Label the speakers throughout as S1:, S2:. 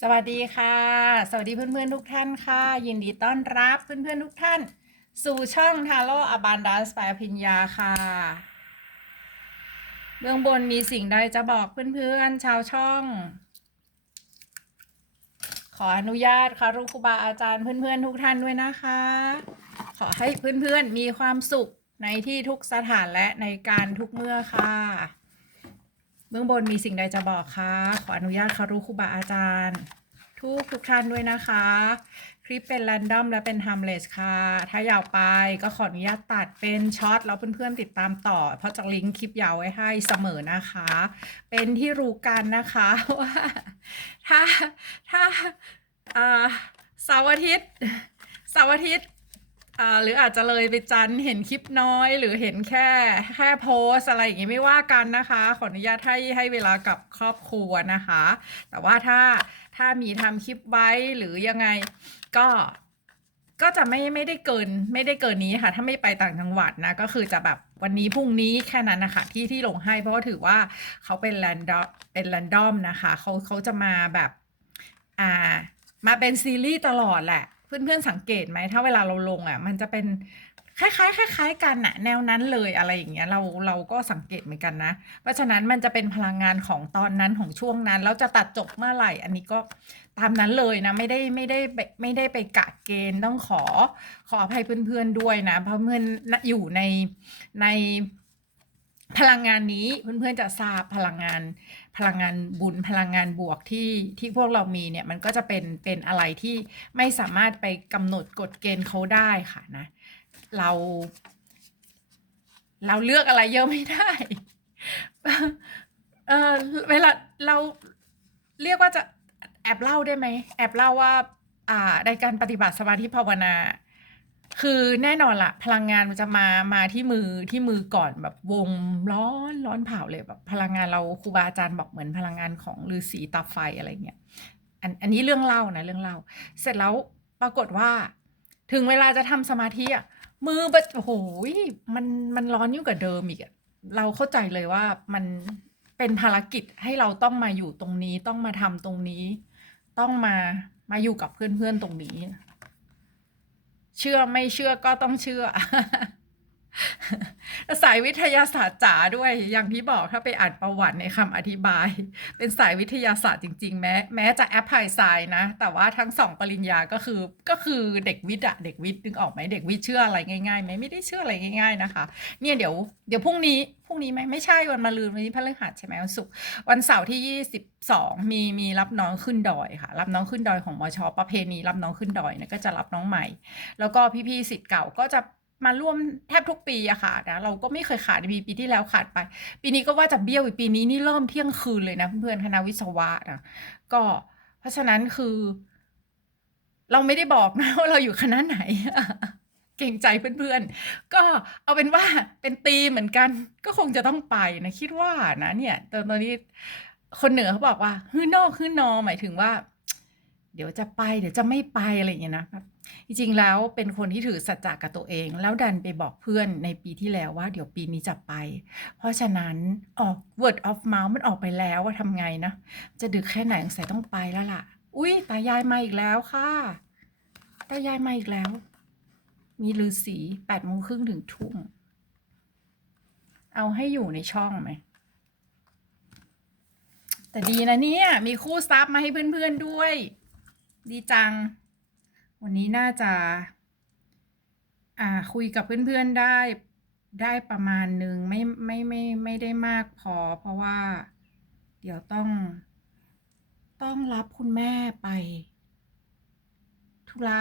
S1: สวัสดีค่ะ สวัสดีเพื่อนๆทุกท่านค่ะ ยินดีต้อนรับเพื่อนๆทุกท่าน สู่ช่องทาโร่อบันดาสไปพิญญาค่ะ เบื้องบนมีสิ่งใดจะบอกเพื่อนๆชาวช่อง ขออนุญาตค่ะรูครูบาอาจารย์เพื่อนๆทุกท่านด้วยนะคะ ขอให้เพื่อนๆมีความสุขในที่ทุกสถานและในการทุกเมื่อค่ะ บื้องบนมีสิ่งใดจะบอกคะขออนุญาตคารุครูบาอาจารย์ ทุกทุกท่านด้วยนะคะ คลิปเป็น r รนดอมและเป็น timeless ค่ะ ถ้ายาวไปก็ขออนุญาตตัดเป็นช็อตแล้วเพื่อนๆติดตามต่อ เพราะจะลิงก์คลิปยาวไว้ให้เสมอนะคะ เป็นที่รู้กันนะคะว่าถ้าถ้าอ่าเสาร์อาทิตย์เสาร์อาทิตย์ อ่าหรืออาจจะเลยไปจันเห็นคลิปน้อย หรือเห็นแค่แค่โพสอะไรอย่างงี้ไม่ว่ากันนะคะ ขออนุญาตให้ให้เวลากับครอบครัวนะคะ แต่ว่าถ้าถ้ามีทำคลิปไว้หรือยังไงก็ก็จะไม่ไม่ได้เกินไม่ได้เกินนี้ค่ะ ถ้าไม่ไปต่างจังหวัดนะ ก็คือจะแบบวันนี้พรุ่งนี้แค่นั้นนะคะที่ที่ลงให้เพราะว่าถือว่าเขาเป็นแรนดอมเป็นแรนดอมนะคะเขาเขาจะมาแบบอ่ามาเป็นซีรีส์ตลอดแหละ เพื่อนๆสังเกตไหมถ้าเวลาเราลงอะ มันจะเป็นคล้ายๆคล้ายๆกันอะแนวนั้นเลยอะไรอย่างเงี้ยเราเราก็สังเกตเหมือนกันนะ เพราะฉะนั้นมันจะเป็นพลังงานของตอนนั้นของช่วงนั้น แล้วจะตัดจบเมื่อไหร่ อันนี้ก็ตามนั้นเลยนะ ไม่ได้ไม่ได้ไปไม่ได้ไปกะเกณฑ์ต้องขอขออภัยเพื่อนๆด้วยนะ เพราะเพื่อนอยู่ในในพลังงานนี้เพื่อนๆจะทราบพลังงาน พลังงานบุญพลังงานบวกที่ที่พวกเรามีเนี่ยมันก็จะเป็นเป็นอะไรที่ไม่สามารถไปกำหนดกฎเกณฑ์เขาได้ค่ะนะเรา เราเลือกอะไรเยอะไม่ได้เออเวลาเราเรียกว่าจะแอบเล่าได้ไหมแอบเล่าว่า อ่าในการปฏิบัติสมาธิภาวนา คือแน่นอนละพลังงานมันจะมามาที่มือที่มือก่อนแบบวงร้อนร้อนเผาเลยแบบพลังงานเราครูบาอาจารย์บอกเหมือนพลังงานของฤาษีตาไฟอะไรเงี้ยอันอันนี้เรื่องเล่านะเรื่องเล่า เสร็จแล้วปรากฏว่า ถึงเวลาจะทำสมาธิอะมือแบบโอ้โหมันมันร้อนยิ่งกว่าเดิมอีกอะเราเข้าใจเลยว่ามันเป็นภารกิจให้เราต้องมาอยู่ตรงนี้ต้องมาทำตรงนี้ ต้องมามาอยู่กับเพื่อนๆตรงนี้ เชื่อไม่เชื่อก็ต้องเชื่อ สายวิทยาศาสตร์จ๋าด้วยอย่างที่บอกถ้าไปอ่านประวัติในคำอธิบาย เป็นสายวิทยาศาสตร์จริง ๆ แม้แม้จะแอปพลายไซน์นะแต่ว่าทั้งสองปริญญาก็คือก็คือเด็กวิทย์อะเด็กวิทย์นึกออกไหมเด็กวิทย์เชื่ออะไรง่ายๆไหมไม่ได้เชื่ออะไรง่าย ๆนะคะ เนี่ยเดี๋ยวเดี๋ยวพรุ่งนี้พรุ่งนี้ไหมไม่ใช่วันมะรืนวันนี้พฤหัสใช่ไหมวันศุกร์วันเสาร์ที่ยี่สิบสองมีมีรับน้องขึ้นดอยค่ะ รับน้องขึ้นดอยของมชประเพณีรับน้องขึ้นดอยเนี่ยก็จะรับน้องใหม่ แล้วก็พี่ๆสิทธิ์เก่าก็จะ มาร่วมแทบทุกปีอะค่ะนะเราก็ไม่เคยขาดมีปีที่แล้วขาดไป ปีนี้ก็ว่าจะเบี้ยวอีกปีนี้นี่เริ่มเที่ยงคืนเลยนะเพื่อนคณะวิศวะนะก็เพราะฉะนั้นคือ เราไม่ได้บอกนะว่าเราอยู่คณะไหนเก่งใจเพื่อนๆ ก็เอาเป็นว่าเป็นตีเหมือนกัน ก็คงจะต้องไปนะคิดว่านะเนี่ยตอนตอนนี้คนเหนือเขาบอกว่าฮื้อนอกฮื้อนอหมายถึงว่า เดี๋ยวจะไปเดี๋ยวจะไม่ไปอะไรอย่างเงี้ยนะครับจริงๆแล้วเป็นคนที่ถือสัจจะกับตัวเอง แล้วดันไปบอกเพื่อนในปีที่แล้วว่าเดี๋ยวปีนี้จะไป เพราะฉะนั้นออก word of mouth มันออกไปแล้วว่าทำไงนะ จะดึกแค่ไหนสงสัยต้องไปแล้วล่ะ อุ้ยตายายมาอีกแล้วค่ะ ตายายมาอีกแล้ว มีฤาษีแปดโมงครึ่งถึงทุ่มเอาให้อยู่ในช่องไหมแต่ดีนะเนี่ย มีคู่ซับมาให้เพื่อนๆด้วย ดีจัง วันนี้น่าจะ อ่าคุยกับเพื่อนๆได้ได้ประมาณหนึ่งไม่ไม่ไม่ไม่ได้มากพอ เพราะว่า เดี๋ยวต้อง ต้องรับคุณแม่ไป ธุระ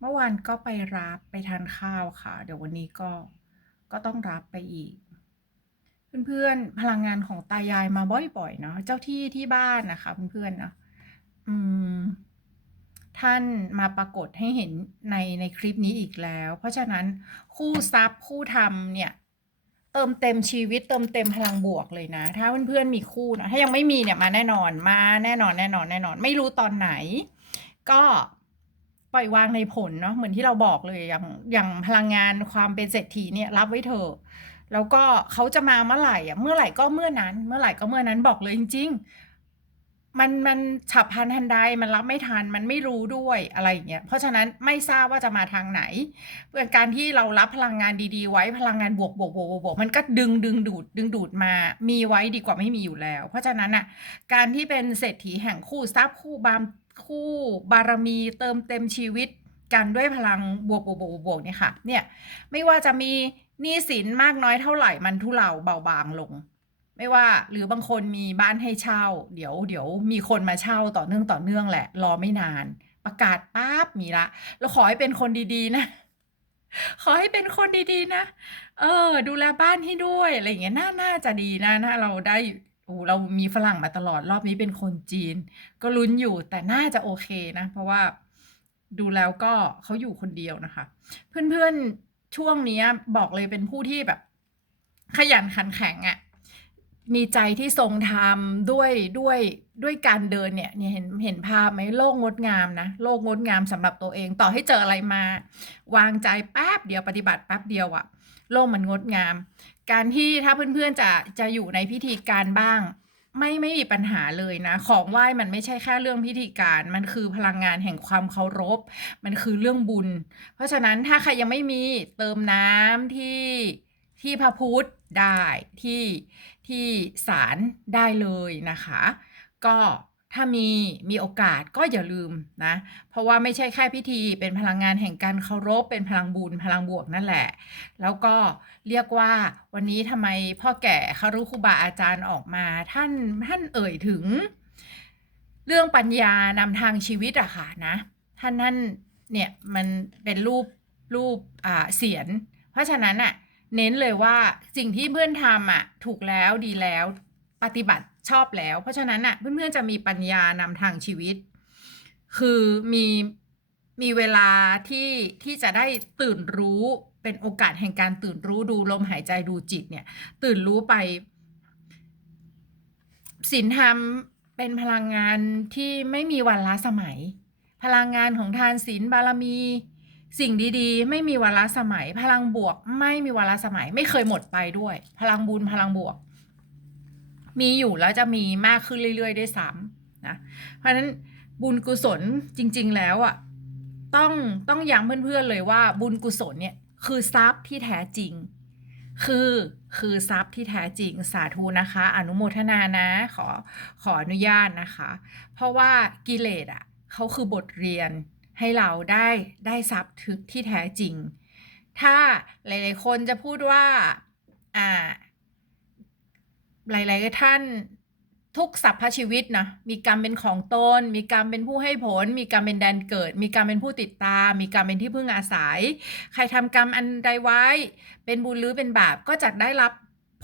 S1: เมื่อวานก็ไปรับไปทานข้าวค่ะ เดี๋ยววันนี้ก็ก็ต้องรับไปอีก เพื่อนๆพลังงานของตายายมาบ่อยๆเนาะเจ้าที่ที่บ้านนะคะเพื่อนๆเนาะอืม ท่านมาปรากฏให้เห็นในในคลิปนี้อีกแล้ว เพราะฉะนั้นคู่ซับคู่ทำเนี่ย เติมเต็มชีวิตเติมเต็มพลังบวกเลยนะ ถ้าเพื่อนๆมีคู่นะ ถ้ายังไม่มีเนี่ยมาแน่นอนมาแน่นอนแน่นอนแน่นอน ไม่รู้ตอนไหน ก็ปล่อยวางในผลเนาะเหมือนที่เราบอกเลยอย่างอย่างพลังงานความเป็นเศรษฐีเนี่ยรับไว้เถอะแล้วก็เขาจะมาเมื่อไหร่อะเมื่อไหร่ก็เมื่อนั้น เมื่อไหร่ก็เมื่อนั้นบอกเลยจริง ๆ มันมันฉับพลันทันใดมันรับไม่ทันมันไม่รู้ด้วยอะไรอย่างเงี้ยเพราะฉะนั้นไม่ทราบว่าจะมาทางไหนเพื่อการที่เรารับพลังงานดีๆ ไว้พลังงานบวกบวกบวกบวกบวกมันก็ดึงดึงดูดดึงดูดมามีไว้ดีกว่าไม่มีอยู่แล้ว เพราะฉะนั้นอะการที่เป็นเศรษฐีแห่งคู่ทรัพย์คู่บามคู่บารมีเติมเต็มชีวิตกันด้วยพลังบวกบวกบวกบวกเนี่ยค่ะเนี่ยไม่ว่าจะมีหนี้สินมากน้อยเท่าไหร่มันทุเลาเบาบางลง ไม่ว่าหรือบางคนมีบ้านให้เช่า เดี๋ยวเดี๋ยวมีคนมาเช่าต่อเนื่องต่อเนื่องแหละ รอไม่นาน ประกาศปั๊บมีละแล้วขอให้เป็นคนดีๆนะ ขอให้เป็นคนดีๆนะ เออ ดูแลบ้านให้ด้วยอะไรอย่างเงี้ยน่าน่าจะดีนะถ้าเราได้โอ้เรามีฝรั่งมาตลอดรอบนี้เป็นคนจีน ก็ลุ้นอยู่แต่น่าจะโอเคนะ เพราะว่าดูแล้วก็เขาอยู่คนเดียวนะคะ เพื่อนๆช่วงนี้บอกเลยเป็นผู้ที่แบบ ขยันขันแข็งอะ่ะ มีใจที่ทรงธรรมด้วยด้วยด้วยการเดินเนี่ยเนี่ยเห็นเห็นภาพไหมโลกงดงามนะโลกงดงามสำหรับตัวเอง ต่อให้เจออะไรมา วางใจแป๊บเดียวปฏิบัติแป๊บเดียวอะโลกมันงดงาม การที่ถ้าเพื่อนๆจะจะอยู่ในพิธีการบ้าง ไม่ไม่มีปัญหาเลยนะ ของไหว้มันไม่ใช่แค่เรื่องพิธีการมันคือพลังงานแห่งความเคารพ มันคือเรื่องบุญ เพราะฉะนั้นถ้าใครยังไม่มีเติมน้ำที่ที่พระพุทธได้ที่ ที่ศาลได้เลยนะคะ ก็ถ้ามีมีโอกาสก็อย่าลืมนะ เพราะว่าไม่ใช่แค่พิธีเป็นพลังงานแห่งการเคารพเป็นพลังบุญพลังบวกนั่นแหละ แล้วก็เรียกว่าวันนี้ทำไมพ่อแก่คารุครูบาอาจารย์ออกมา ท่านท่านเอ่ยถึง เรื่องปัญญานำทางชีวิตอะค่ะนะ ท่านท่านเนี่ยมันเป็นรูปรูปอ่าเสียน เพราะฉะนั้นอะ เน้นเลยว่าสิ่งที่เพื่อนทำอะถูกแล้วดีแล้วปฏิบัติชอบแล้ว เพราะฉะนั้นอะเพื่อนๆจะมีปัญญานำทางชีวิต คือมีมีเวลาที่ที่จะได้ตื่นรู้เป็นโอกาสแห่งการตื่นรู้ดูลมหายใจดูจิตเนี่ย ตื่นรู้ไปศีลธรรมเป็นพลังงานที่ไม่มีวันล้าสมัย พลังงานของทานศีลบารมี สิ่งดีๆ ไม่มีวันล้าสมัย พลังบวก ไม่มีวันล้าสมัย ไม่เคยหมดไปด้วย พลังบุญพลังบวก มีอยู่แล้วจะมีมากขึ้นเรื่อยๆ ด้วยซ้ำนะเพราะฉะนั้นบุญกุศลจริง ๆ แล้วอะต้องต้องย้ำเพื่อนๆเลยว่าบุญกุศลเนี่ยคือทรัพย์ที่แท้จริง คือคือทรัพย์ที่แท้จริงสาธุนะคะ อนุโมทนานะขอขออนุญาตนะคะ เพราะว่ากิเลสอะเขาคือบทเรียน ให้เราได้ได้ทรัพย์ทึกที่แท้จริง ถ้าหลาย ๆ คนจะพูดว่าอ่าหลาย ๆ ท่านทุกสรรพชีวิตนะมีกรรมเป็นของตน มีกรรมเป็นผู้ให้ผล มีกรรมเป็นแดนเกิด มีกรรมเป็นผู้ติดตาม มีกรรมเป็นที่พึ่งอาศัย ใครทำกรรมอันใดไว้ เป็นบุญหรือเป็นบาปก็จะได้รับ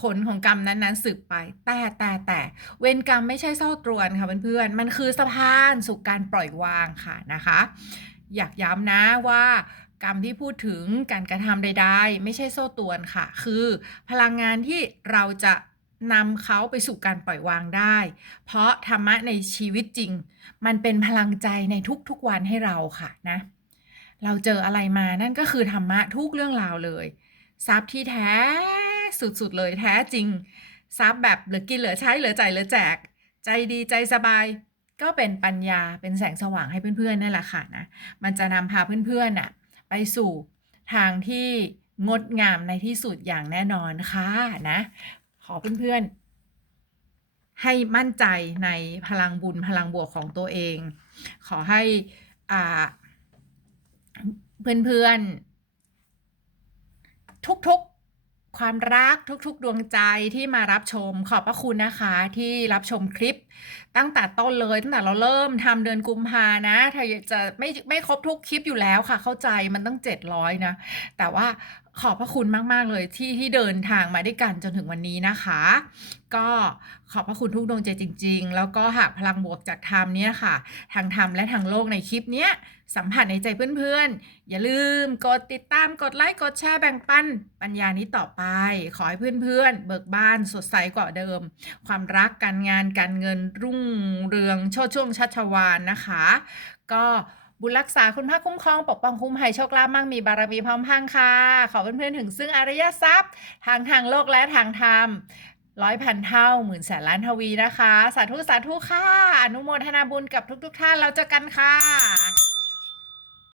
S1: ผลของกรรมนั้นๆสืบไป แต่แต่แต่เวรกรรมไม่ใช่เศร้าตรวนค่ะเพื่อนๆมันคือสะพานสู่การปล่อยวางค่ะนะคะ อยากย้ำนะว่ากรรมที่พูดถึงการกระทำใด ๆ ไม่ใช่โซ่ตรวนค่ะ คือพลังงานที่เราจะนำเขาไปสู่การปล่อยวางได้ เพราะธรรมะในชีวิตจริง มันเป็นพลังใจในทุกๆวันให้เราค่ะนะ เราเจออะไรมานั่นก็คือธรรมะทุกเรื่องราวเลยทรัพย์ที่แท้ สุดๆเลยแท้จริงทรัพย์แบบเหลือกินเหลือใช้เหลือจ่ายเหลือแจก ใจดีใจสบาย ก็เป็นปัญญาเป็นแสงสว่างให้เพื่อนๆนั่นแหละค่ะนะมันจะนำพาเพื่อนๆน่ะไปสู่ทางที่งดงามในที่สุดอย่างแน่นอนค่ะนะ ขอเพื่อนๆ ให้มั่นใจในพลังบุญพลังบวกของตัวเอง ขอให้อ่าเพื่อนๆ ทุกๆ ความรักทุกๆ ดวงใจที่มารับชมขอบพระคุณนะคะที่รับชมคลิป ตั้งแต่ต้นเลยตั้งแต่เราเริ่มทำเดือนกุมภานะถ้าจะไม่ไม่ครบทุกคลิปอยู่แล้วค่ะ เข้าใจมันต้อง700 นะ แต่ว่า ขอบพระคุณมาก ๆ เลยที่ที่เดินทางมาด้วยกันจนถึงวันนี้นะคะ ก็ขอบพระคุณทุกดวงใจจริง ๆ แล้วก็หากพลังบวกจากธรรมเนี่ยค่ะ ทางธรรมและทางโลกในคลิปเนี้ยสัมผัสในใจเพื่อนๆ อย่าลืมกดติดตามกดไลค์กดแชร์แบ่งปันปัญญานี้ต่อไป ขอให้เพื่อนๆ เบิกบานสดใสกว่าเดิม ความรักการงานการเงินรุ่งเรืองโชดช่วงชัชวานนะคะ ก็ บุญรักษาคุณพระคุ้มครอง ปกป้องคุ้มภัยโชคลาภมั่งมีบารมีพร้อมพังค่ะ ขอเพื่อนๆถึงซึ่งอริยทรัพย์ ทางทางโลกและทางธรรมร้อยพันเท่าหมื่นแสนล้านทวีนะคะ สาธุสาธุค่ะ อนุโมทนาบุญกับทุก ๆทท่านเราเจอกันค่ะ